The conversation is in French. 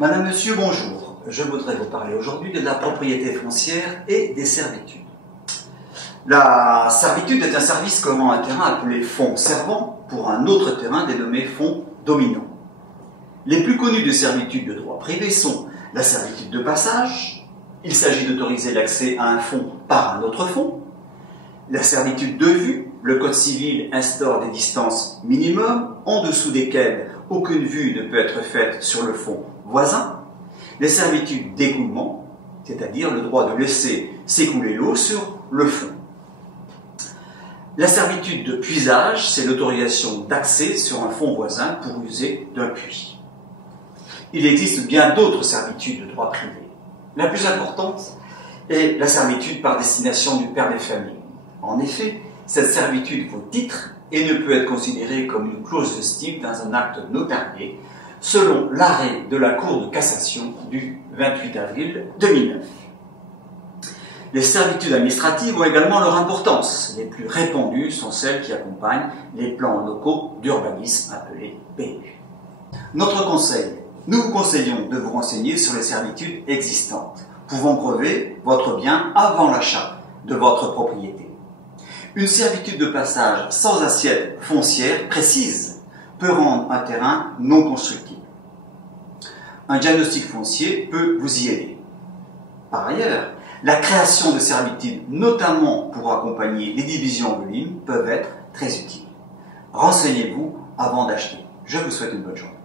Madame, Monsieur, bonjour. Je voudrais vous parler aujourd'hui de la propriété foncière et des servitudes. La servitude est un service que rend un terrain appelé fonds servant pour un autre terrain dénommé fonds dominant. Les plus connus de servitudes de droit privé sont la servitude de passage, il s'agit d'autoriser l'accès à un fonds par un autre fonds, la servitude de vue, le Code civil instaure des distances minimum en dessous desquelles aucune vue ne peut être faite sur le fonds voisin, les servitudes d'écoulement, c'est-à-dire le droit de laisser s'écouler l'eau sur le fond. La servitude de puisage, c'est l'autorisation d'accès sur un fonds voisin pour user d'un puits. Il existe bien d'autres servitudes de droit privé. La plus importante est la servitude par destination du père des familles. En effet, cette servitude vaut titre et ne peut être considérée comme une clause festive dans un acte notarié, selon l'arrêt de la Cour de cassation du 28 avril 2009. Les servitudes administratives ont également leur importance. Les plus répandues sont celles qui accompagnent les plans locaux d'urbanisme appelés PLU. Notre conseil, nous vous conseillons de vous renseigner sur les servitudes existantes, pouvant grever votre bien avant l'achat de votre propriété. Une servitude de passage sans assiette foncière précise peut rendre un terrain non constructible. Un diagnostic foncier peut vous y aider. Par ailleurs, la création de servitudes, notamment pour accompagner les divisions en volume, peuvent être très utiles. Renseignez-vous avant d'acheter. Je vous souhaite une bonne journée.